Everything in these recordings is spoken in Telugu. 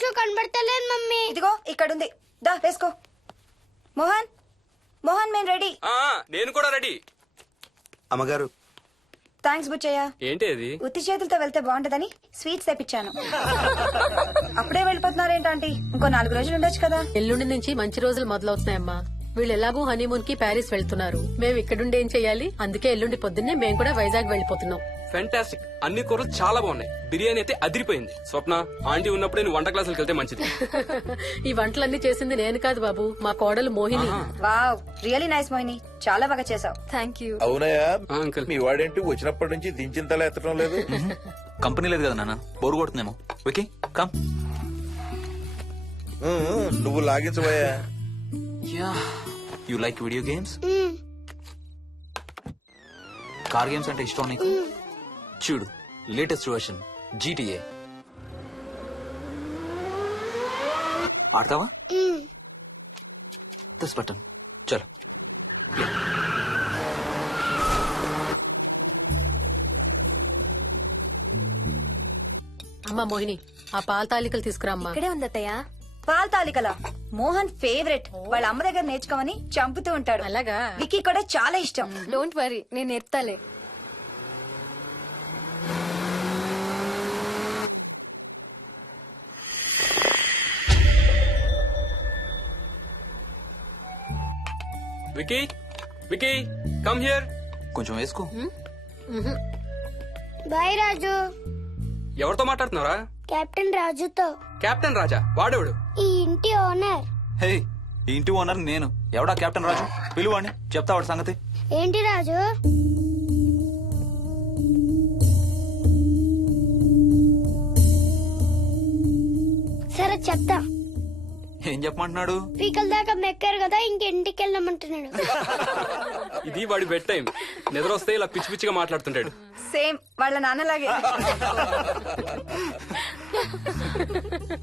షూ కనబడతలేదు మమ్మీ. ఇదిగో ఇక్కడుంది, దా వేసుకో. మోహన్ మోహన్ మేము రెడీ. నేను కూడా రెడీ. అమ్మగారు థ్యాంక్స్ బుచ్చయ్య. ఏంటి అది? ఉత్తి చేతులతో వెళ్తే బాగుంటదని స్వీట్స్ తెప్పించాను. అప్పుడే వెళ్ళిపోతున్నారేంటంటే ఇంకో 4 రోజులు ఉండొచ్చు కదా. ఎల్లుండి నుంచి మంచి రోజులు మొదలవుతున్నాయమ్మా. వీళ్ళు ఎలాగూ హనీమూన్ కి ప్యారిస్ వెళ్తున్నారు. మేము ఇక్కడుండి ఏం చెయ్యాలి? అందుకే ఎల్లుండి పొద్దున్నే మేము కూడా వైజాగ్ వెళ్ళిపోతున్నాం. ఫెంటాస్టిక్. అన్ని కూరలు చాలా బాగున్నాయి. బిర్యానీ అయితే అదిరిపోయింది. స్వప్న, ఆంటీ ఉన్నప్పుడే నువ్వు వంట క్లాసులకు వెళ్తే మంచిది. ఈ వంటలన్నీ చేసింది నేను కాదు బాబు, మా కోడలు Mohini. Wow, really nice Mohini, చాలా బాగా చేసావు. Thank you. అవునయ్యా, అంకుల్. మీ వాడేంటి వచ్చినప్పటి నుంచి దించింతలా ఎత్తడం లేదు? కంపెనీ లేదు కదా నాన్న, బోరు కొడుతుందేమో. Okay come. నువ్వు లాగించబోయా? You like video games? Car games అంటే ఇష్టం నీకు? చూడు, లేటెస్ట్ వర్షన్ GTA ఆడతావా? దిస్ బటన్ చలో. అమ్మా మోహిని, ఆ పాల తాలికలు తీసుకురామ్మా. ఇక్కడే ఉందత్తయ్య. పాల్ తాలికల మోహన్ ఫేవరెట్. వాళ్ళ అమ్మ దగ్గర నేర్చుకోమని చంపుతూ ఉంటాడు. అలాగా? వికీ కూడా చాలా ఇష్టం. డోంట్ వరీ, నేను నేర్పుతాలే. Vicky, Vicky, come here. కొంచెం వేసుకో. బాయ్ రాజు. ఎవరితో మాట్లాడుతున్నారా? కెప్టెన్ రాజుతో. కెప్టెన్ రాజా? వాడేవాడు? ఈ ఇంటి ఓనర్. హే, ఈ ఇంటి ఓనర్ నేను. ఎవడా కెప్టెన్ రాజు? పిలువాడిని, చెప్తా వాడి సంగతి. ఏంటి రాజు? సరే చెప్తా. ఏం చెప్పమంటున్నాడు? పీకల దాకా మెక్కారు కదా, ఇంటికి వెళ్ళమంటున్నాడు. ఇది వాడి బెడ్ టైం. నిద్ర వస్తే ఇలా పిచ్చి పిచ్చిగా మాట్లాడుతుంటాడు. సేమ్ వాళ్ళ నాన్నలాగే.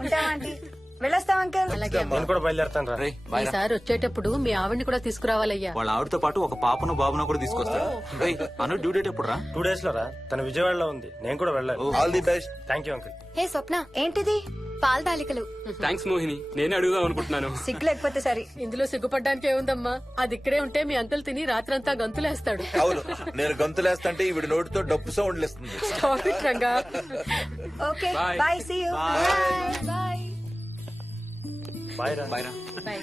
ఉంటావా ఆంటీ? వెళ్ళొస్తాం అంకల్. నేను కూడా బయలుదేరతాను రా. రే బాయ్ రా. ఈసారి వచ్చేటప్పుడు మీ ఆవిడ్ని కూడా తీసుకురావాలయ్యా. వాళ్ళ ఆవిడతో పాటు ఒక పాపను బాబును కూడా తీసుకొస్తాడు. రేయ్, అను డ్యూ డేట్ ఎప్పుడు రా? 2 days లో రా. తన విజయవాడలో ఉంది, నేను కూడా వెళ్ళాలి. All the best. Thank you uncle. Hey Swapna, ఏంటిది? పాల తాలికలు. థ్యాంక్స్ మోహిని, నేనే అడుగుదాం అనుకుంటున్నాను. సిగ్గు లేకపోతే సరే. ఇందులో సిగ్గుపడ్డానికి ఏముందమ్మా? అది ఇక్కడే ఉంటే మీ అంకుల్ తిని రాత్రంతా గంతులేస్తాడు. అవును, నేను గంతులేస్తంటే ఈవిడ నోటితో డప్పు సౌండ్లు ఇస్తుంది. Stop it, రంగా. Okay Bye. Bye, see you. Bye. Bye రా. బాయ్ రా. Bye.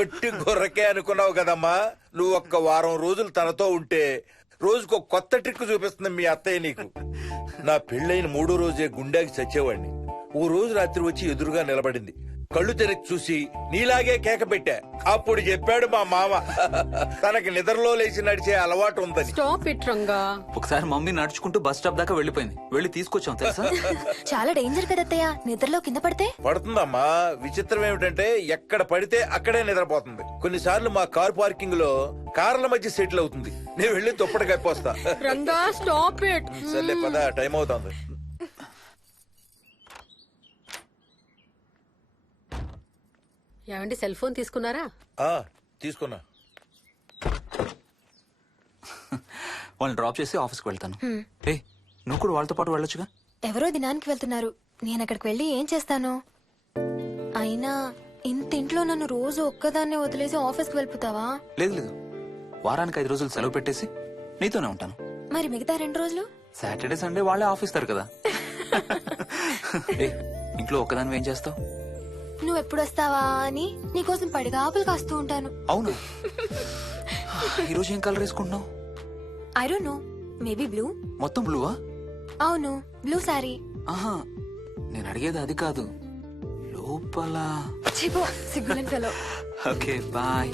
ఒట్టి గొర్రకే అనుకున్నావు కదమ్మా. నువ్వు ఒక్క వారం రోజులు తనతో ఉంటే రోజుకు కొత్త ట్రిక్ చూపిస్తుంది మీ అత్తయ్య నీకు. నా పెళ్ళైన 3వ రోజే గుండెకి చచ్చేవాడిని. ఓ రోజు రాత్రి వచ్చి ఎదురుగా నిలబడింది. కళ్ళు తెరిచి చూసి నీలాగే కేక పెట్టా. అప్పుడు చెప్పాడు మా మామ తనకి నిద్రలో లేచి నడిచే అలవాటు ఉందని. Stop it Ranga. ఒకసారి మమ్మీ నడుచుకుంటూ బస్ స్టాప్ దాకా వెళ్ళిపోయింది. వెళ్ళి తీసుకొచ్చాం తెలుసా. చాలా డేంజర్ కదా అత్తయ్య, నిద్రలో కింద పడితే. పడుతుందమ్మా. విచిత్రం ఏమిటంటే ఎక్కడ పడితే అక్కడే నిద్రపోతుంది. కొన్నిసార్లు మా కార్ పార్కింగ్ లో కార్ల మధ్య సెటిల్ అవుతుంది. నేను వెళ్ళి దుప్పటి కప్పొస్తా. Ranga stop it. సర్లే పద, టైం అవుతుంది. ఏమండి సెల్ ఫోన్ తీసుకున్నారా? ఆ, తీసుకున్నా. వాళ్ళని డ్రాప్ చేసి ఆఫీస్కి వెళ్తాను. ఏ నువ్వు కూడా వాళ్ళతో పాటు వెళ్ళొచ్చుగా. ఎవరో దినానికి వెళ్తున్నారు, నేను అక్కడికి వెళ్ళి ఏం చేస్తాను? అయినా ఇంత ఇంట్లో నన్ను రోజు ఒక్కదాన్నే వదిలేసి ఆఫీస్కి వెళ్ళిపోతావా? లేదు లేదు, వారానికి 5 రోజులు సెలవు పెట్టేసి నీతోనే ఉంటాను. మరి మిగతా 2 రోజులు? సాటర్డే సండే వాళ్ళే ఆఫీస్ తారు కదా. ఏ, ఇంట్లో ఒక్కదాని ఏం చేస్తావు? నువ్వు ఎప్పుడు వస్తావా అని నీకోసం పడిగా ఆపులు కాస్తూ ఉంటాను. అవును. ఈరోజు ఏం కలర్ వేసుకుంటున్నావు? I don't know, maybe blue. మొత్తం బ్లూవా? అవును, బ్లూ సారీ. ఆహా, నేను అడిగేది అది కాదు, లోపల. చెప్పు, సిగ్గులని ఫెలో. Okay bye.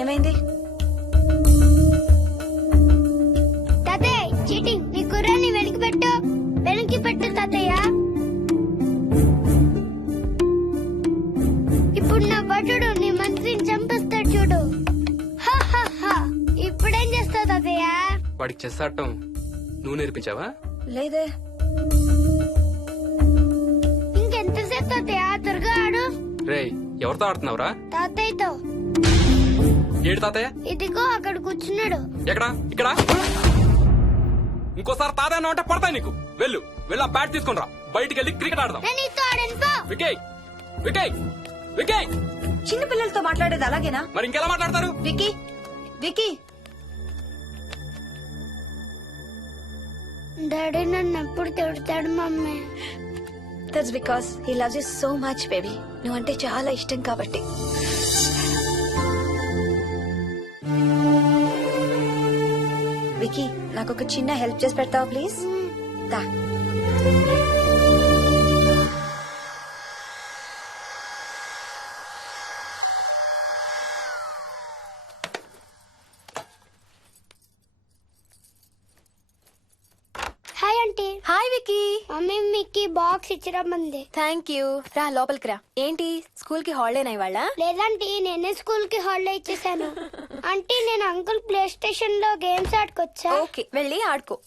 ఏమైంది? తాతయ్య చీటింగ్, నీ కుర్రాన్ని వెనక్కి పెట్టు, వెనక్కి పెట్టు తాతయ్య. ఇప్పుడు నా భటుడు నీ మంత్రిని చంపేస్తాడు చూడు. హా, హా, హా. ఇప్పుడేం చేస్తావు తాతయ్య? వాడికి చెస్ ఆడటం నువ్వు నేర్పించావా? లేదే. ఇంకెంతసేపు తాతయ్య? త్వరగా ఆడు. రేయ్, ఎవరితో ఆడుతున్నావురా? తాతయ్యతో. ఏడు తాతయ్య? ఇదిగో అక్కడ కూర్చున్నాడు. ఎక్కడా? ఇక్కడ. ఇంకోసారి తాతయ్య అంటే పడతాయి నీకు. వెళ్ళు, వెళ్ళి ఆ బ్యాట్ తీసుకొని రా. బయటికి వెళ్ళి క్రికెట్ ఆడదాం. నేను నీతో ఆడను పో. వికీ వికీ వికీ చిన్న పిల్లలతో మాట్లాడేది అలాగేనా? మరి ఇంకెలా మాట్లాడతారు? విక్కీ విక్కీ డాడీ నన్ను ఎప్పుడు తిడతాడు mummy. That's because he loves you so much baby. నువ్వంటే చాలా ఇష్టం కాబట్టి. విక్కీ నాకు ఒక చిన్న హెల్ప్ చేసి పెడతావా ప్లీజ్? దా. Hi aunty. Hi Vicky. Mummy మీకు బాక్స్ ఇచ్చిరమ్మంది. Thank you. రా లోపలికి రా. ఏంటి స్కూల్ కి హాలిడేనా ఇవాళ? లేదంటే నేనే స్కూల్ కి హాలిడే ఇచ్చేసాను. అంటే నేను అంకుల్ ప్లే స్టేషన్ లో గేమ్స్ ఆడుకోవచ్చా? ఓకే వెళ్ళి ఆడుకో.